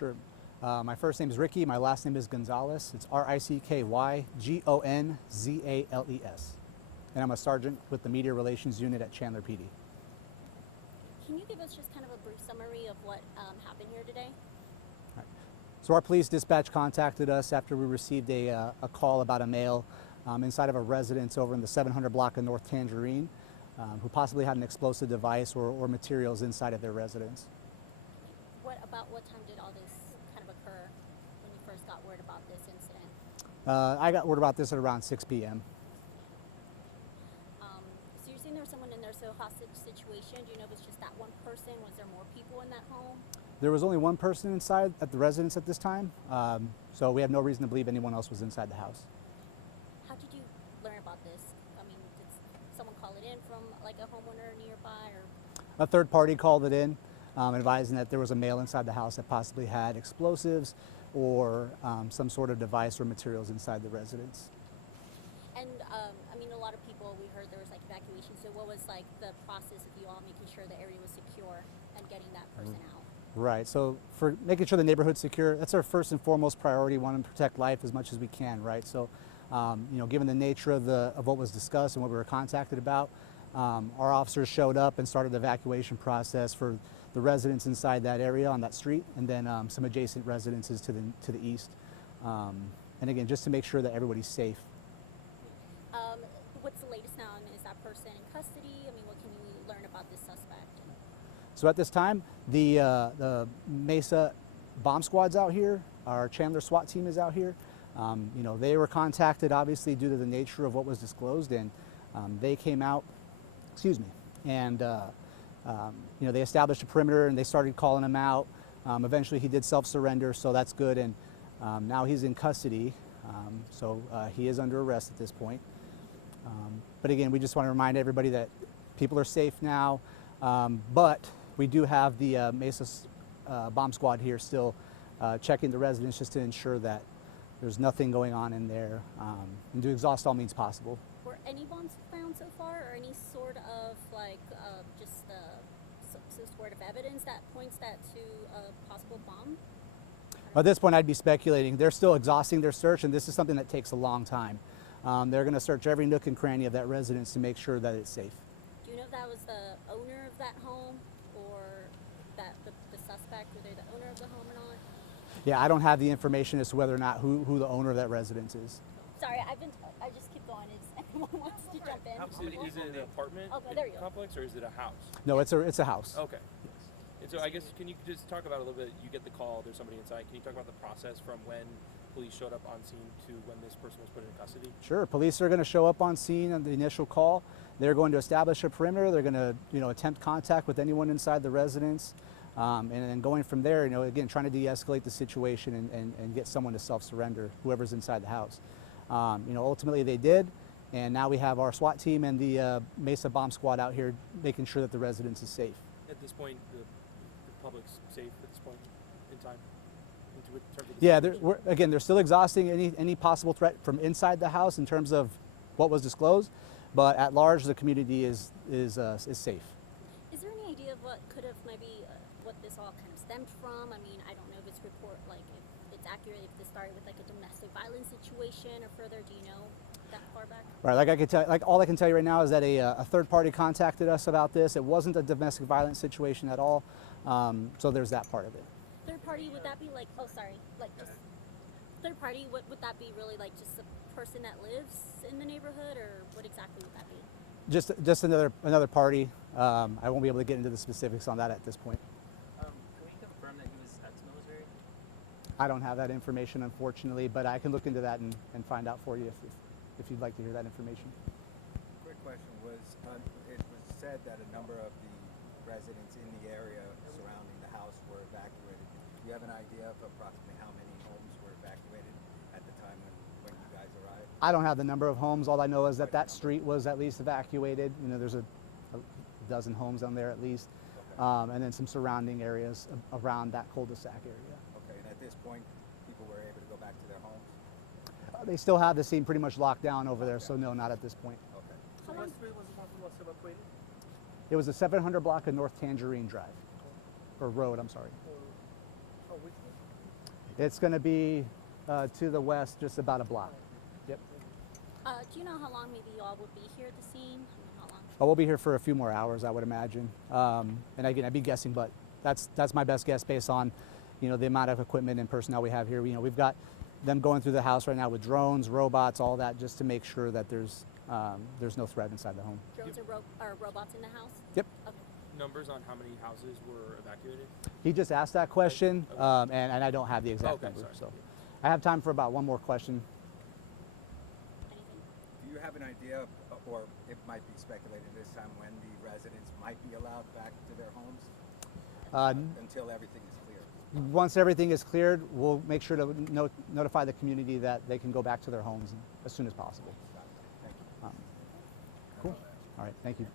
Sure. My first name is Ricky. My last name is Gonzales. It's Rickygonzales. And I'm a sergeant with the Media Relations Unit at Chandler PD. Can you give us just kind of a brief summary of what happened here today? Right. So our police dispatch contacted us after we received a call about a male inside of a residence over in the 700 block of North Tangerine who possibly had an explosive device or materials inside of their residence. What time did all this kind of occur when you first got word about this incident? I got word about this at around 6 p.m. So you're saying there was someone in there, so hostage situation. Do you know if it's just that one person? Was there more people in that home? There was only one person inside at the residence at this time, so we have no reason to believe anyone else was inside the house. How did you learn about this? I mean, did someone call it in from like a homeowner nearby, or? A third party called it in, advising that there was a male inside the house that possibly had explosives or some sort of device or materials inside the residence. And I mean, a lot of people, we heard there was like evacuation. So what was like the process of you all making sure the area was secure and getting that person out? Right, so for making sure the neighborhood's secure, that's our first and foremost priority. We want to protect life as much as we can, right? So, you know, given the nature of what was discussed and what we were contacted about, our officers showed up and started the evacuation process for the residents inside that area on that street, and then some adjacent residences to the east. And again, just to make sure that everybody's safe. What's the latest now? I mean, is that person in custody? I mean, what can you learn about this suspect? So at this time, the Mesa bomb squad's out here. Our Chandler SWAT team is out here. You know, they were contacted obviously due to the nature of what was disclosed, and they came out, and you know, they established a perimeter and they started calling him out. Eventually he did self-surrender, so that's good, and now he's in custody, so he is under arrest at this point. But again, we just want to remind everybody that people are safe now, but we do have the Mesa bomb squad here still checking the residence just to ensure that there's nothing going on in there, and to exhaust all means possible. Were any bombs found so far, or any sort of like just some sort of evidence that points that to a possible bomb? At this point, I'd be speculating. They're still exhausting their search, and this is something that takes a long time. They're going to search every nook and cranny of that residence to make sure that it's safe. Do you know if that was the owner of that home, or that the suspect, were they the owner of the home or not? Yeah, I don't have the information as to whether or not who the owner of that residence is. Sorry, I just keep going. Is anyone wants to jump in? Is it an apartment complex, or is it a house? No, it's a house. Okay. And so I guess, can you just talk about a little bit, you get the call, there's somebody inside, can you talk about the process from when police showed up on scene to when this person was put in custody? Sure, police are going to show up on scene on the initial call. They're going to establish a perimeter. They're going to, you know, attempt contact with anyone inside the residence. And then going from there, you know, again, trying to de-escalate the situation and get someone to self-surrender, whoever's inside the house. You know, ultimately they did, and now we have our SWAT team and the Mesa bomb squad out here making sure that the residence is safe. At this point, the public's safe at this point in time? Yeah, they're still exhausting any possible threat from inside the house in terms of what was disclosed, but at large, the community is safe. Is there any idea of what could have maybe what this all kind of stemmed from? I mean, I don't know if it's if it's accurate, if this started with like a domestic violence situation or further. Do you know that far back? Right, all I can tell you right now is that a third party contacted us about this. It wasn't a domestic violence situation at all, so there's that part of it. Third party, would that be like, oh sorry, like just third party, would that be really like just a person that lives in the neighborhood, or what exactly would that be? Just another party. I won't be able to get into the specifics on that at this point. Can we confirm that he was ex-military? I don't have that information, unfortunately, but I can look into that and find out for you if you'd like to hear that information. Quick question was, it was said that a number of the residents in the area surrounding the house were evacuated. Do you have an idea of approximately how many homes were evacuated at the time when you guys arrived? I don't have the number of homes. All I know is that that street was at least evacuated. You know, there's a dozen homes on there at least, okay. And then some surrounding areas around that cul-de-sac area. Okay, and at this point, people were able to go back to their homes? They still have the scene pretty much locked down over there, so no, not at this point. Okay. So what street was the one who was evacuated? It was the 700 block of North Tangerine Drive, or Road, I'm sorry. Oh, which one? It's going to be to the west, just about a block. Yep. Do you know how long maybe y'all would be here at the scene? I mean, how long? Oh, we'll be here for a few more hours, I would imagine. And again, I'd be guessing, but that's my best guess based on, the amount of equipment and personnel we have here. We've got them going through the house right now with drones, robots, all that, just to make sure that there's no threat inside the home. Drones or robots in the house? Yep. Okay. Numbers on how many houses were evacuated? He just asked that question, Okay. and I don't have the exact Okay, number. sorry. So I have time for about one more question. Anything? Do you have an idea, or it might be speculated this time, when the residents might be allowed back to their homes? Until everything is cleared. Once everything is cleared, we'll make sure to notify the community that they can go back to their homes as soon as possible. Thank you. Cool. All right. Thank you.